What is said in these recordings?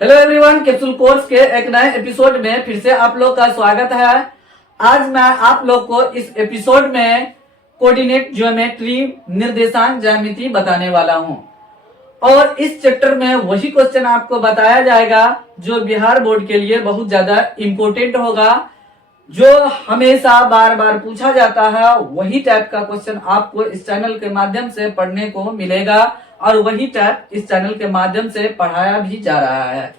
Hello everyone, capsule course के एक नए एपिसोड में फिर से आप लोग का स्वागत है। आज मैं आप लोग को इस एपिसोड में कोऑर्डिनेट ज्योमेट्री निर्देशांक ज्यामिति बताने वाला हूं और इस चैप्टर में वही क्वेश्चन आपको बताया जाएगा जो बिहार बोर्ड के लिए बहुत ज्यादा इम्पोर्टेंट होगा, जो हमेशा बार बार पूछा जाता है। वही टाइप का क्वेश्चन आपको इस चैनल के माध्यम से पढ़ने को मिलेगा और वही टाइप इस चैनल के माध्यम से पढ़ाया भी जा रहा है।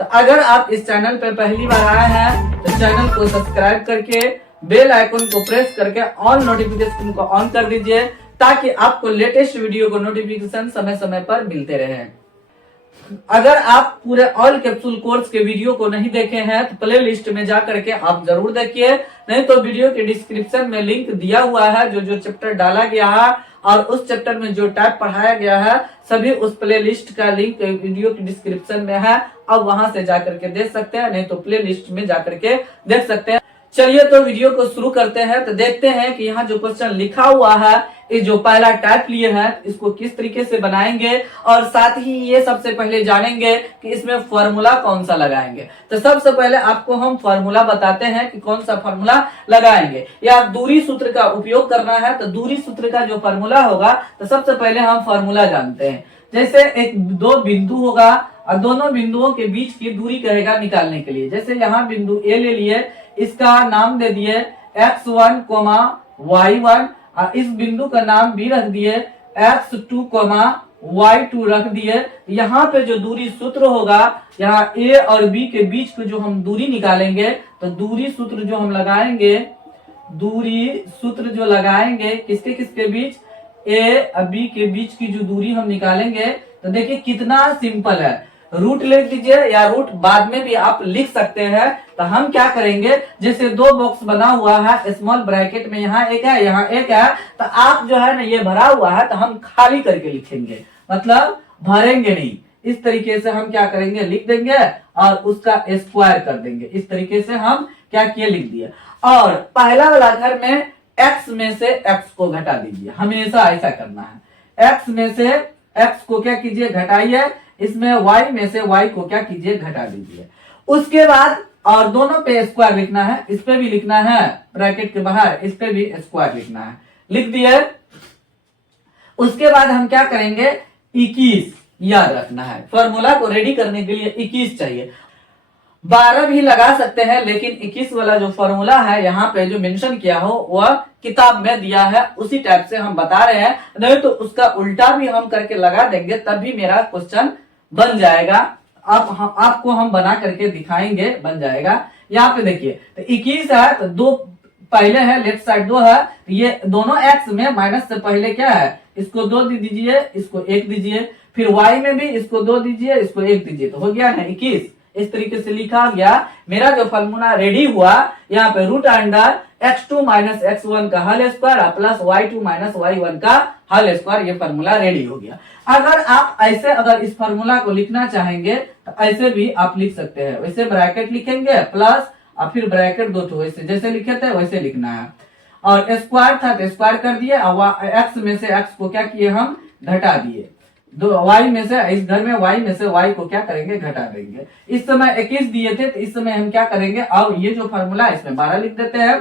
तो अगर आप इस चैनल पर पहली बार आए हैं तो चैनल को सब्सक्राइब करके बेल आइकन को प्रेस करके ऑल नोटिफिकेशन को ऑन कर दीजिए ताकि आपको लेटेस्ट वीडियो को नोटिफिकेशन समय समय पर मिलते रहे। अगर आप पूरे ऑल कैप्सूल कोर्स के वीडियो को नहीं देखे हैं तो प्ले लिस्ट में जाकर के आप जरूर देखिए, नहीं तो वीडियो के डिस्क्रिप्शन में लिंक दिया हुआ है जो चैप्टर डाला गया है और उस चैप्टर में जो टाइप पढ़ाया गया है सभी उस प्ले लिस्ट का लिंक वीडियो के डिस्क्रिप्शन में है। अब वहां से जाकर के देख सकते हैं, नहीं तो प्ले लिस्ट में जाकर के देख सकते हैं। चलिए तो वीडियो को शुरू करते हैं। तो देखते हैं कि यहाँ जो क्वेश्चन लिखा हुआ है, ये जो पहला टाइप लिए हैं इसको किस तरीके से बनाएंगे और साथ ही ये सबसे पहले जानेंगे कि इसमें फॉर्मूला कौन सा लगाएंगे। तो सबसे पहले आपको हम फॉर्मूला बताते हैं कि कौन सा फॉर्मूला लगाएंगे। या दूरी सूत्र का उपयोग करना है तो दूरी सूत्र का जो फॉर्मूला होगा तो सबसे पहले हम फॉर्मूला जानते हैं। जैसे एक दो बिंदु होगा और दोनों बिंदुओं के बीच की दूरी कहेगा निकालने के लिए। जैसे यहाँ बिंदु ए ले लिए, इसका नाम दे दिए x1, y1 और इस बिंदु का नाम भी रख दिए x2, y2 रख दिए। यहाँ पे जो दूरी सूत्र होगा, यहाँ a और b के बीच की जो हम दूरी निकालेंगे तो दूरी सूत्र जो हम लगाएंगे, दूरी सूत्र जो लगाएंगे किसके किसके बीच, a और b के बीच की जो दूरी हम निकालेंगे तो देखिए कितना सिंपल है। रूट लिख दीजिए या रूट बाद में भी आप लिख सकते हैं। तो हम क्या करेंगे, जैसे दो बॉक्स बना हुआ है स्मॉल ब्रैकेट में, यहाँ एक है यहाँ एक है, तो आप जो है ना ये भरा हुआ है तो हम खाली करके लिखेंगे, मतलब भरेंगे नहीं। इस तरीके से हम क्या करेंगे, लिख देंगे और उसका स्क्वायर कर देंगे। इस तरीके से हम क्या किए, लिख दिए। और पहला वाला घर में x में से x को घटा दीजिए, हमेशा ऐसा करना है। x में से x को क्या कीजिए, घटाइए। इसमें y में से y को क्या कीजिए, घटा दीजिए। उसके बाद और दोनों पे स्क्वायर लिखना है, इस पे भी लिखना है ब्रैकेट के बाहर, इस पे भी स्क्वायर लिखना है, लिख दिए। उसके बाद हम क्या करेंगे, 21 याद रखना है। फॉर्मूला को रेडी करने के लिए 21 चाहिए। 12 भी लगा सकते हैं लेकिन 21 वाला जो फॉर्मूला है यहाँ पे जो मेंशन किया हो वह किताब में दिया है, उसी टाइप से हम बता रहे हैं। नहीं तो उसका उल्टा भी हम करके लगा देंगे तब भी मेरा क्वेश्चन बन जाएगा। अब आपको हम बना करके दिखाएंगे, बन जाएगा। यहाँ पे देखिए तो 21 है तो दो पहले है, लेफ्ट साइड 2 है, तो ये दोनों एक्स में माइनस से पहले क्या है, इसको 2 दीजिए, इसको 1 दीजिए, फिर y में भी इसको 2 दीजिए, इसको 1 दीजिए, तो हो गया ना 21। इस तरीके से लिखा गया। मेरा जो फॉर्मूला रेडी हुआ, यहाँ पे root under x2 minus x1 का whole square plus y2 minus y1 का होल स्क्वायर, ये फॉर्मूला रेडी हो गया। अगर आप ऐसे अगर इस फॉर्मूला को लिखना चाहेंगे तो ऐसे भी आप लिख सकते हैं। वैसे ब्रैकेट लिखेंगे प्लस और फिर ब्रैकेट 2 ठो, वैसे जैसे लिखे थे वैसे लिखना है। और स्क्वायर था तो स्क्वायर कर दिए और x में से x को क्या किए, हम घटा दिए। दो y में से, इस घर में y में से y को क्या करेंगे, घटा देंगे। इस समय 21 दिए थे तो इस समय हम क्या करेंगे, अब ये जो फॉर्मूला इसमें 12 लिख देते हैं।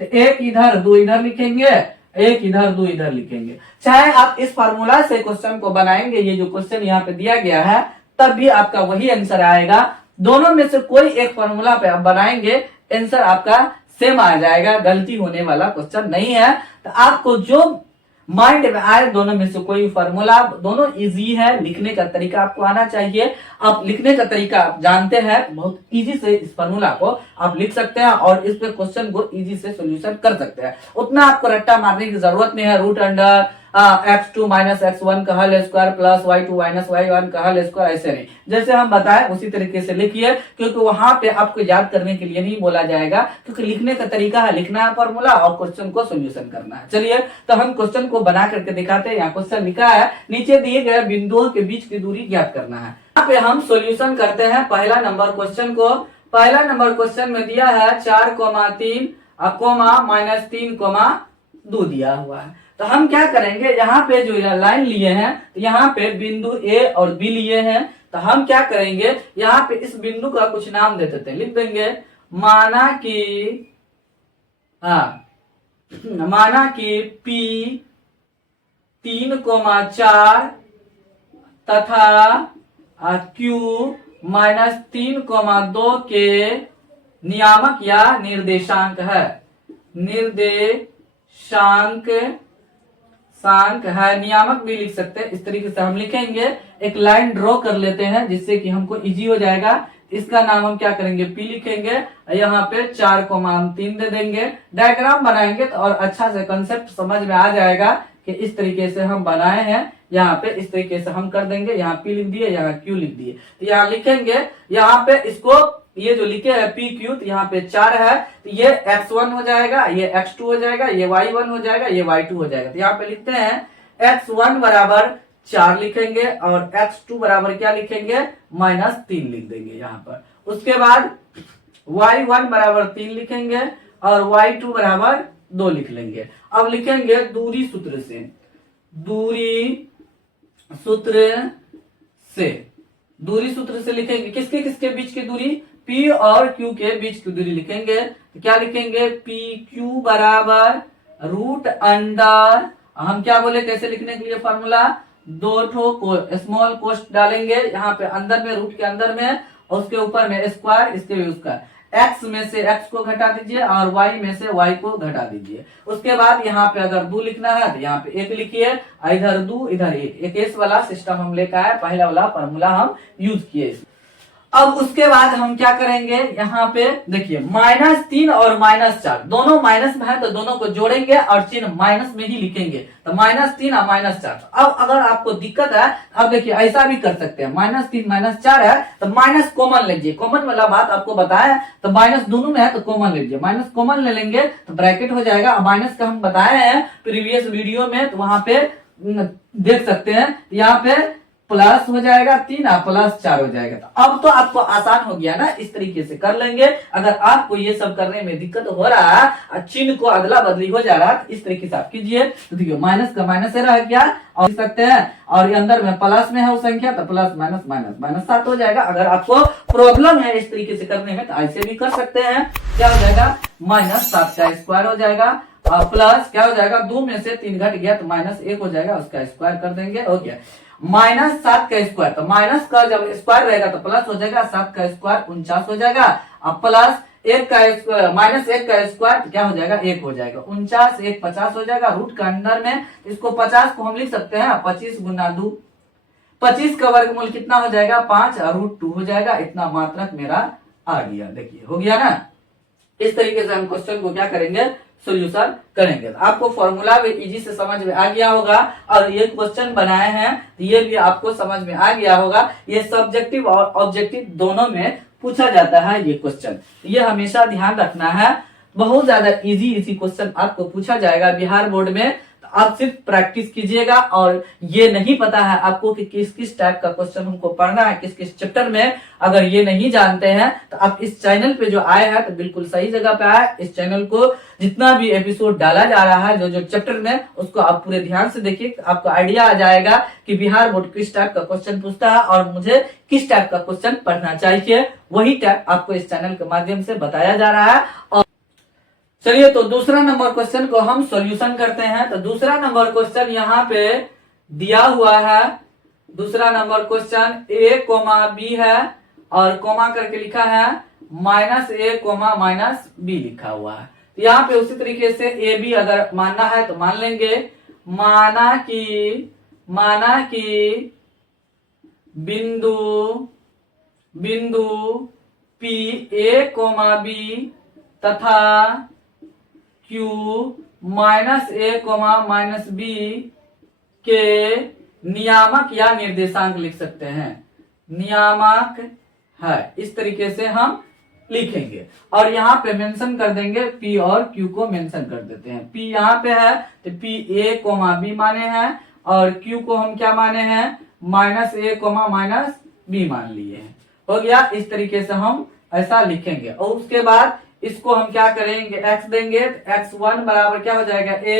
तो 1 इधर 2 इधर लिखेंगे, 1 इधर 2 इधर लिखेंगे। चाहे आप इस फॉर्मूला से क्वेश्चन को बनाएंगे, ये जो क्वेश्चन यहाँ पे दिया गया है तब भी आपका वही आंसर आएगा। दोनों में से कोई एक फॉर्मूला पे आप बनाएंगे, आंसर आपका सेम आ जाएगा, गलती होने वाला क्वेश्चन नहीं है। तो आपको जो माइंड में आए दोनों में से कोई फॉर्मूला, दोनों इजी है। लिखने का तरीका आपको आना चाहिए। आप लिखने का तरीका आप जानते हैं, बहुत इजी से इस फॉर्मूला को आप लिख सकते हैं और इस पे क्वेश्चन को इजी से सॉल्यूशन कर सकते हैं। उतना आपको रट्टा मारने की जरूरत नहीं है। Root under x2 minus x1 का whole square plus y2 minus y1 का होल स्क्वायर, ऐसे नहीं, जैसे हम बताएं उसी तरीके से लिखिए, क्योंकि वहां पे आपको याद करने के लिए नहीं बोला जाएगा, क्योंकि लिखने का तरीका है, लिखना है फॉर्मूला और क्वेश्चन को सोल्यूशन करना है। चलिए तो हम क्वेश्चन को बना करके दिखाते हैं। यहाँ क्वेश्चन लिखा है, नीचे दिए गए बिंदुओं के बीच की दूरी ज्ञात करना है। यहाँ पे हम सोल्यूशन करते हैं पहला नंबर क्वेश्चन को। पहला नंबर क्वेश्चन में दिया है 4,3 माइनस 3,2 दिया हुआ है। तो हम क्या करेंगे, यहाँ पे जो लाइन लिए हैं, यहाँ पे बिंदु ए और बी लिए हैं, तो तो हम क्या करेंगे, यहाँ पे इस बिंदु का कुछ नाम दे देते हैं, लिख देंगे माना कि माना कि P 3,4 तथा Q -3,2 के नियामक या निर्देशांक है, निर्देशांक है, नियामक भी लिख सकते हैं। इस तरीके से हम लिखेंगे, एक लाइन ड्रॉ कर लेते हैं जिससे कि हमको इजी हो जाएगा। इसका नाम हम क्या करेंगे, P लिखेंगे, यहाँ पे 4 को हम 3 दे देंगे। डायग्राम बनाएंगे तो और अच्छा से कंसेप्ट समझ में आ जाएगा कि इस तरीके से हम बनाए हैं। यहाँ पे इस तरीके से हम कर देंगे, यहाँ P लिख दिए, यहाँ Q लिख दिए। तो यहाँ लिखेंगे, यहाँ पे इसको ये जो लिखे है PQ, तो यहाँ पे 4 है, तो ये X1 हो जाएगा, ये X2 हो जाएगा, ये Y1 हो जाएगा, ये Y2 हो जाएगा। तो यहाँ पे लिखते हैं X1 बराबर 4 लिखेंगे और X2 बराबर क्या लिखेंगे, -3 लिख देंगे यहाँ पर। उसके बाद Y1 बराबर 3 लिखेंगे और Y2 बराबर 2 लिख लेंगे। अब लिखेंगे दूरी सूत्र से, दूरी सूत्र से लिखेंगे किसके किसके बीच की दूरी, P और Q के बीच की दूरी लिखेंगे। तो क्या लिखेंगे, PQ बराबर √अंडर, हम क्या बोले कैसे लिखने के लिए फॉर्मूला, 2 ठो स्मॉल कोष्ट डालेंगे यहाँ पे अंदर में, रूट के अंदर में, और उसके ऊपर में स्क्वायर, इसके भी उसका x में से x को घटा दीजिए और y में से y को घटा दीजिए। उसके बाद यहाँ पे अगर 2 लिखना है तो यहाँ पे 1 लिखिए, इधर 2 इधर 1, एक वाला सिस्टम हम लेकर आए, पहला वाला फॉर्मूला हम यूज किए। अब उसके बाद हम क्या करेंगे, यहाँ पे देखिए -3 और -4 दोनों माइनस में है, तो दोनों को जोड़ेंगे और चिन्ह माइनस में ही लिखेंगे, तो -3 और -4। अब अगर आपको दिक्कत है, अब देखिए ऐसा भी कर सकते हैं, -3 -4 है तो माइनस कॉमन लीजिए, कॉमन वाला बात आपको बताया, तो माइनस दोनों में है तो कॉमन लीजिए, माइनस कॉमन ले लेंगे तो ब्रैकेट हो जाएगा। माइनस का हम बताए हैं प्रीवियस वीडियो में, तो वहां पे देख सकते हैं, यहाँ पे प्लस हो जाएगा 3 और +4 हो जाएगा। तो अब तो आपको आसान हो गया ना, इस तरीके से कर लेंगे। अगर आपको ये सब करने में दिक्कत हो रहा है, चिन्ह को अदला बदली हो जा रहा है, तो इस तरीके से आप कीजिए। तो देखिए माइनस का माइनस से रह गया और लिख सकते हैं, और ये अंदर में प्लस में है वो संख्या, तो प्लस माइनस -7 हो जाएगा। अगर आपको प्रॉब्लम है इस तरीके से करने में तो ऐसे भी कर सकते हैं। क्या हो जाएगा, -7 का स्क्वायर हो जाएगा और प्लस क्या हो जाएगा, 2 में से 3 घट गया तो -1 हो जाएगा, उसका स्क्वायर कर देंगे, हो गया। -7 का स्क्वायर, तो माइनस का जब स्क्वायर रहेगा तो प्लस हो जाएगा, 7 का स्क्वायर 49 हो जाएगा, अब प्लस 1 का स्क्वायर -1 का स्क्वायर तो क्या हो जाएगा, 1 हो जाएगा, 49 1 50 हो जाएगा। रूट का अंदर में इसको 50 को हम लिख सकते हैं 25 गुना 2, 25 का वर्गमूल कितना हो जाएगा, 5 और √2 हो जाएगा। इतना मात्रक मेरा आ गया, देखिए हो गया ना। इस तरीके से हम क्वेश्चन को क्या करेंगे, सॉल्यूशन करेंगे। तो आपको फॉर्मूला भी इजी से समझ में आ गया होगा, और ये क्वेश्चन बनाए हैं तो ये भी आपको समझ में आ गया होगा। ये सब्जेक्टिव और ऑब्जेक्टिव दोनों में पूछा जाता है ये क्वेश्चन, ये हमेशा ध्यान रखना है। बहुत ज्यादा इजी क्वेश्चन आपको पूछा जाएगा बिहार बोर्ड में, तो आप सिर्फ प्रैक्टिस कीजिएगा। और ये नहीं पता है आपको कि किस किस टाइप का क्वेश्चन हमको पढ़ना है, किस किस चैप्टर में, अगर ये नहीं जानते हैं तो आप इस चैनल पे जो आए हैं तो बिल्कुल सही जगह पे आए। इस चैनल को जितना भी एपिसोड डाला जा रहा है जो जो चैप्टर में, उसको आप पूरे ध्यान से देखिए, आपको आइडिया आ जाएगा कि बिहार बोर्ड किस टाइप का क्वेश्चन पूछता है और मुझे किस टाइप का क्वेश्चन पढ़ना चाहिए। वही टाइप आपको इस चैनल के माध्यम से बताया जा रहा है। और चलिए तो दूसरा नंबर क्वेश्चन को हम सॉल्यूशन करते हैं। तो दूसरा नंबर क्वेश्चन यहाँ पे दिया हुआ है। दूसरा नंबर क्वेश्चन a, b है और कोमा करके लिखा है -a, -b लिखा हुआ है। तो यहाँ पे उसी तरीके से ए बी अगर मानना है तो मान लेंगे, माना कि बिंदु P a, b तथा Q -a, -b के नियामक या निर्देशांक लिख सकते हैं, नियामक है। इस तरीके से हम लिखेंगे और यहाँ पे मेंशन कर देंगे, P और Q को मेंशन कर देते हैं। P यहाँ पे है तो P a, b माने हैं और Q को हम क्या माने हैं, -a, -b मान लिए हैं। हो गया, इस तरीके से हम ऐसा लिखेंगे। और उसके बाद इसको हम क्या करेंगे, x देंगे, x1 बराबर क्या हो जाएगा a,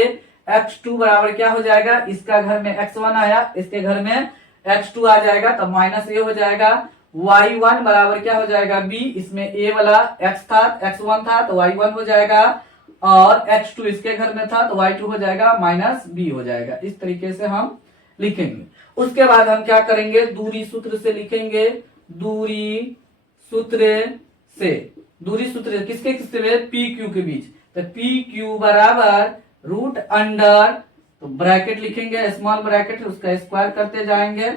x2 बराबर क्या हो जाएगा, इसका घर में x1 आया, इसके घर में x2 आ जाएगा तब माइनस ए हो जाएगा। y1 बराबर क्या हो जाएगा b, इसमें a वाला x था, x1 था तो y1 हो जाएगा, और x2 इसके घर में था तो y2 हो जाएगा माइनस b हो जाएगा। इस तरीके से हम लिखेंगे। उसके बाद हम क्या करेंगे, दूरी सूत्र से लिखेंगे। दूरी सूत्र किसके किसके में, पी क्यू के बीच, तो पी क्यू बराबर रूट अंडर, तो ब्रैकेट लिखेंगे, स्मॉल ब्रैकेट उसका स्क्वायर करते जाएंगे,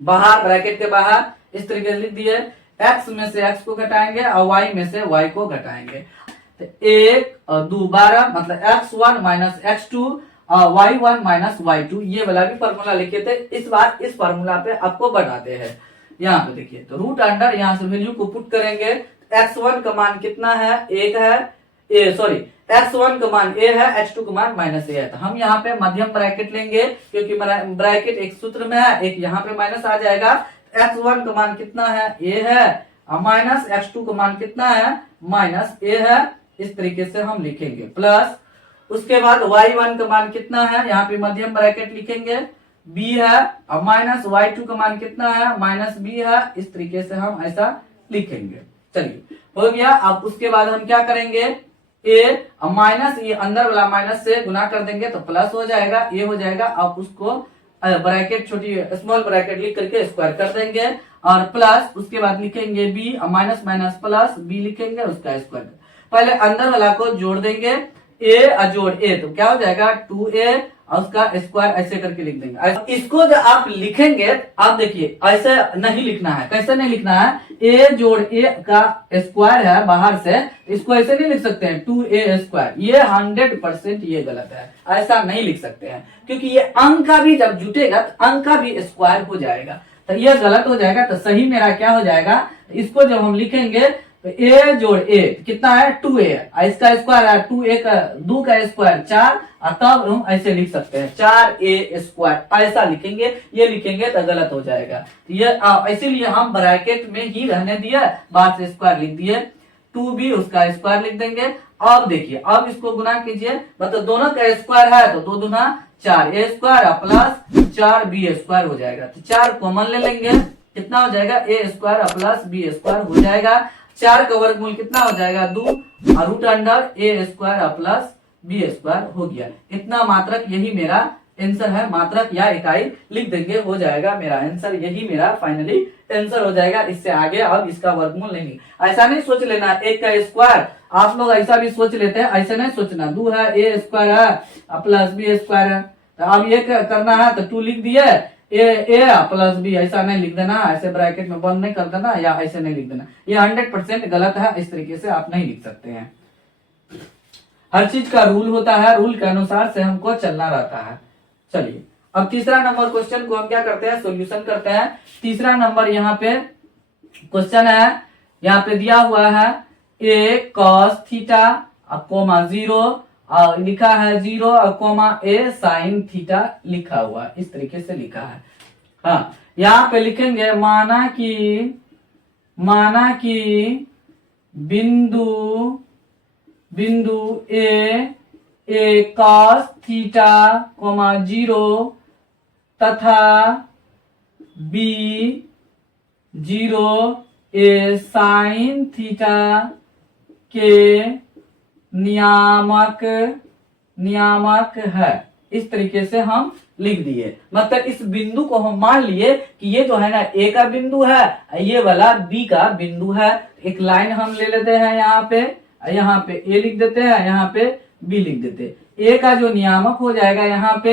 बाहर ब्रैकेट के बाहर इस तरीके से लिख दिए। x में से x को घटाएंगे और y में से y को घटाएंगे, तो 1 और 2 12, मतलब x1 माइनस x2 और y1 माइनस y2। ये वाला भी फॉर्मूला लिखे थे, इस बार इस फॉर्मूला पे आपको बनाते हैं। यहाँ पे देखिए, तो रूट अंडर यहाँ से वैल्यू को पुट करेंगे, x1 का मान कितना है, 1 है, x1 का मान a है, x2 का मान माइनस a है। तो हम यहाँ पे मध्यम ब्रैकेट लेंगे, क्योंकि ब्रैकेट एक सूत्र में है, एक यहाँ पे माइनस आ जाएगा। x1 का मान कितना है, a है, और माइनस x2 का मान कितना है, माइनस a है। इस तरीके से हम लिखेंगे, प्लस उसके बाद y1 का मान कितना है, यहाँ पे मध्यम ब्रैकेट लिखेंगे, b है, और माइनस y2 का मान कितना है, माइनस b है। इस तरीके से हम ऐसा लिखेंगे। चलिए हो गया। अब उसके बाद हम क्या करेंगे, a और माइनस, ये अंदर वाला माइनस से गुना कर देंगे तो प्लस हो जाएगा, a हो जाएगा। अब उसको ब्रैकेट छोटी स्मॉल ब्रैकेट लिख करके स्क्वायर कर देंगे, और प्लस उसके बाद लिखेंगे b, और माइनस माइनस प्लस b लिखेंगे, उसका स्क्वायर। पहले अंदर वाला को जोड़ देंगे, a और जोड़ a, तो क्या हो जाएगा 2a, और उसका स्क्वायर ऐसे करके लिख देंगे। इसको जो आप लिखेंगे, आप देखिए ऐसे नहीं लिखना है। कैसे नहीं लिखना है, a जोड़ a का स्क्वायर है बाहर से, इसको ऐसे नहीं लिख सकते हैं 2a स्क्वायर, ये 100% ये गलत है, ऐसा नहीं लिख सकते हैं, क्योंकि ये अंक का भी जब जुटेगा तो अंक का भी स्क्वायर हो जाएगा, तो ये गलत हो जाएगा। तो सही मेरा क्या हो जाएगा, इसको जब हम लिखेंगे तो a जोड़ a कितना है, 2a, इसका स्क्वायर है 2a का 2 का स्क्वायर 4, और तब हम ऐसे लिख सकते हैं 4a स्क्वायर, ऐसा लिखेंगे। ये लिखेंगे तो गलत हो जाएगा। तो ये इसीलिए हम ब्रैकेट में ही रहने दिया, बाद से स्क्वायर लिख दिए, 2b उसका स्क्वायर लिख देंगे। अब देखिए, अब इसको गुना कीजिए, मतलब दोनों का स्क्वायर है तो 2 दूना 4, a square plus 4b square हो जाएगा। तो 4 कॉमन ले लेंगे, कितना हो जाएगा, a square plus b square हो जाएगा। 4 का वर्गमूल कितना हो जाएगा, 2, और root under a square plus b square हो गया। इतना मात्रक, यही मेरा आंसर है। मात्रक या इकाई लिख देंगे, हो जाएगा मेरा आंसर, यही मेरा फाइनली आंसर हो जाएगा। इससे आगे अब इसका वर्गमूल नहीं, ऐसा नहीं सोच लेना 1 का स्क्वायर। आप लोग ऐसा भी सोच लेते हैं, ऐसा नहीं सोचना 2 है, a स्क्वायर है प्लस b स्क्वायर है, तो अब ये करना है तो 2 लिख दिए, ए प्लस बी, ऐसा नहीं लिख देना, ऐसे ब्रैकेट में बंद नहीं कर देना, या ऐसे नहीं लिख देना, ये 100% गलत है। इस तरीके से आप नहीं लिख सकते हैं। हर चीज का रूल होता है, रूल के अनुसार से हमको चलना रहता है। चलिए अब तीसरा नंबर क्वेश्चन को हम क्या करते हैं, सॉल्यूशन करते हैं। तीसरा नंबर यहाँ पे क्वेश्चन है, यहाँ पे दिया हुआ है a cos थीटा कोमा 0, लिखा है 0 कोमा a sin थीटा लिखा हुआ, इस तरीके से लिखा है। हाँ, यहाँ पे लिखेंगे माना कि बिंदु a cos थीटा कोमा 0 तथा b 0 a sin थीटा के नियामक है। इस तरीके से हम लिख दिए, मतलब इस बिंदु को हम मान लिए कि ये जो है ना ए का बिंदु है, ये वाला बी का बिंदु है। एक लाइन हम ले लेते हैं, यहाँ पे ए लिख देते हैं, यहाँ पे बी लिख देते। ए का जो नियामक हो जाएगा यहाँ पे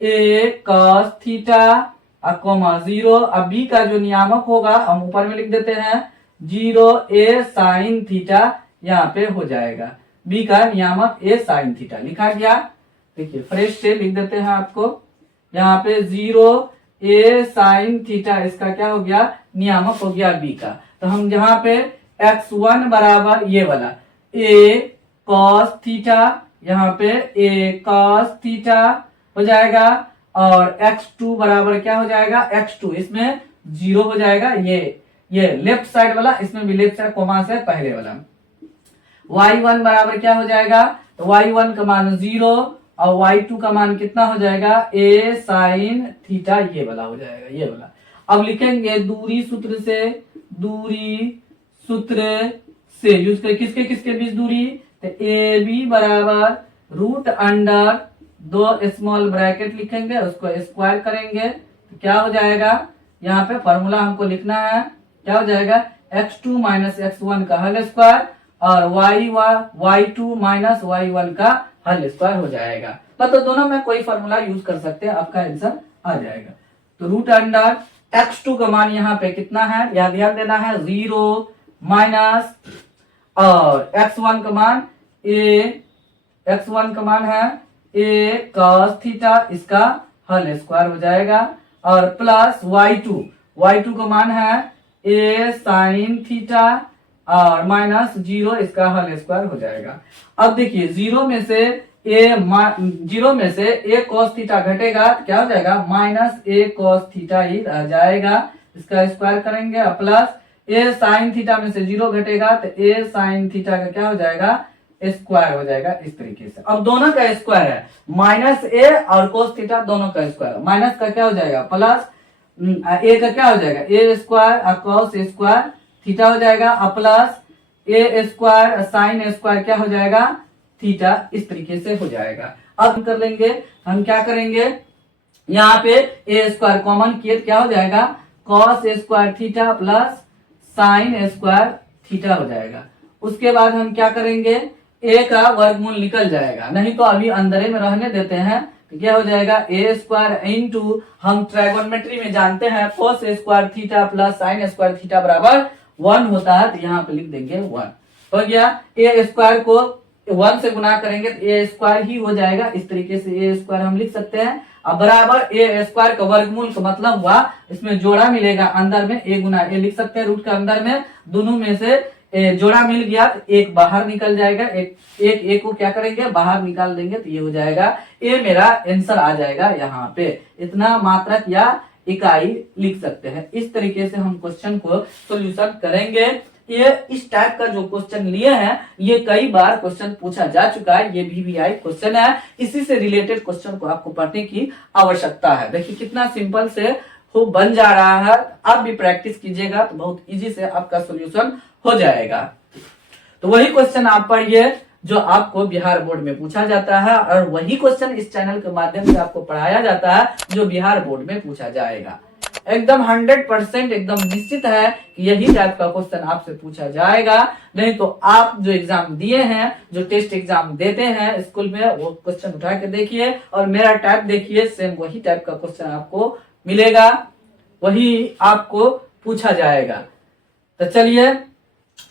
ए cos थीटा कोमा 0, अब बी का जो नियामक होगा हम ऊपर में लिख देते हैं 0 a sin थीटा, यहाँ पे हो जाएगा बी का नियामक a sin थीटा लिखा गया। देखिए फ्रेश से लिख देते हैं आपको, यहाँ पे 0 a sin थीटा, इसका क्या हो गया, नियामक हो गया बी का। तो हम यहाँ पे x1 बराबर ये वाला a cos थीटा, यहाँ पे a cos थीटा हो जाएगा, और x2 बराबर क्या हो जाएगा, x2 इसमें 0 हो जाएगा, ये लेफ्ट साइड वाला, इसमें भी लेफ्ट साइड कोमा से पहले वाला। y1 बराबर क्या हो जाएगा, तो y1 का मान 0, और y2 का मान कितना हो जाएगा, a साइन थीटा, ये वाला हो जाएगा, ये वाला। अब लिखेंगे दूरी सूत्र से यूज कर किसके किसके बीच दूरी, तो ए बी बराबर रूट अंडर 2 स्मॉल ब्रैकेट लिखेंगे, उसको स्क्वायर करेंगे तो क्या हो जाएगा, यहाँ पे फॉर्मूला हमको लिखना है, क्या हो जाएगा, x2 माइनस x1 का होल स्क्वायर और y2 माइनस y1 का होल स्क्वायर हो जाएगा। तो दोनों में कोई फॉर्मूला यूज कर सकते हैं, आपका आंसर आ जाएगा। तो रूट अंडर x2 का मान यहाँ पे कितना है, यह ध्यान देना है 0 माइनस, और x1 का मान x1 का मान है a cos थीटा, इसका होल स्क्वायर हो जाएगा, और प्लस y2 का मान है a साइन थीटा और माइनस 0, इसका होल स्क्वायर हो जाएगा। अब देखिए 0 में से a cos थीटा घटेगा तो क्या हो जाएगा, माइनस a cos थीटा ही रह जाएगा, इसका स्क्वायर करेंगे, प्लस a साइन थीटा में से 0 घटेगा तो a साइन थीटा का क्या हो जाएगा, स्क्वायर हो जाएगा, इस तरीके से। अब दोनों का स्क्वायर है, माइनस a और कोस थीटा दोनों का स्क्वायर, माइनस का क्या हो जाएगा, प्लस a का क्या हो जाएगा, a स्क्वायर और कोस स्क्वायर थीटा हो जाएगा, plus a square sine square क्या हो जाएगा, थीटा, इस तरीके से हो जाएगा। अब कर लेंगे, हम क्या करेंगे, यहाँ पे a स्क्वायर कॉमन किए क्या हो जाएगा, cos square theta plus sine square theta हो जाएगा। उसके बाद हम क्या करेंगे, a का वर्गमूल निकल जाएगा, नहीं तो अभी अंदर में रहने देते हैं, तो क्या हो जाएगा, a स्क्वायर इंटू, हम ट्राइगोनोमेट्री में जानते हैं cos square theta plus sine square theta बराबर 1 होता है, तो यहाँ पे लिख देंगे 1 हो गया। a स्क्वायर को 1 से गुना करेंगे तो a स्क्वायर ही हो जाएगा, इस तरीके से a स्क्वायर हम लिख सकते हैं। अब बराबर a स्क्वायर का वर्गमूल का मतलब हुआ इसमें जोड़ा मिलेगा, अंदर में a गुना a लिख सकते हैं, रूट के अंदर में दोनों में से जोड़ा मिल गया तो एक बाहर निकल जाएगा, एक को क्या करेंगे, बाहर निकाल देंगे, तो ये हो जाएगा a, मेरा आंसर आ जाएगा यहाँ पे, इतना मात्रक या इकाई लिख सकते हैं। इस तरीके से हम क्वेश्चन को सॉल्यूशन करेंगे। ये इस टाइप का जो क्वेश्चन लिए हैं ये कई बार क्वेश्चन पूछा जा चुका है, ये VVI क्वेश्चन है, इसी से रिलेटेड क्वेश्चन को आपको पढ़ने की आवश्यकता है। देखिए कितना सिंपल से हो बन जा रहा है, आप भी प्रैक्टिस कीजिएगा तो बहुत इजी से आपका सॉल्यूशन हो जाएगा। तो वही क्वेश्चन आप पढ़िए जो आपको बिहार बोर्ड में पूछा जाता है, और वही क्वेश्चन इस चैनल के माध्यम से आपको पढ़ाया जाता है जो बिहार बोर्ड में पूछा जाएगा। एकदम 100% एकदम निश्चित है कि यही टाइप का क्वेश्चन आपसे पूछा जाएगा, नहीं तो आप जो एग्जाम दिए हैं, जो टेस्ट एग्जाम देते हैं स्कूल में, वो क्वेश्चन उठा के देखिए और मेरा टाइप देखिए, सेम वही टाइप का क्वेश्चन आपको मिलेगा, वही आपको पूछा जाएगा। तो चलिए,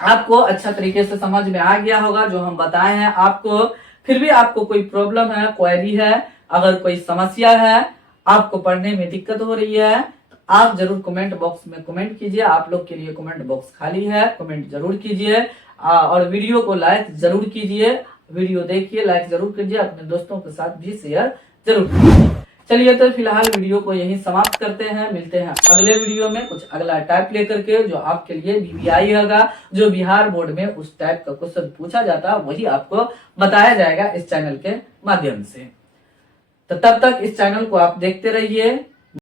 आपको अच्छा तरीके से समझ में आ गया होगा जो हम बताए हैं आपको। फिर भी आपको कोई प्रॉब्लम है, क्वेरी है, अगर कोई समस्या है, आपको पढ़ने में दिक्कत हो रही है, तो आप जरूर कमेंट बॉक्स में कमेंट कीजिए। आप लोग के लिए कमेंट बॉक्स खाली है, कमेंट जरूर कीजिए, और वीडियो को लाइक जरूर कीजिए, वीडियो देखिए, लाइक जरूर कीजिए, अपने दोस्तों के साथ भी शेयर जरूर कीजिए। चलिए, तो फिलहाल वीडियो को यहीं समाप्त करते हैं, मिलते हैं अगले वीडियो में कुछ अगला टाइप लेकर के, जो आपके लिए VVI होगा, जो बिहार बोर्ड में उस टाइप का क्वेश्चन पूछा जाता है वही आपको बताया जाएगा इस चैनल के माध्यम से। तो तब तक इस चैनल को आप देखते रहिए।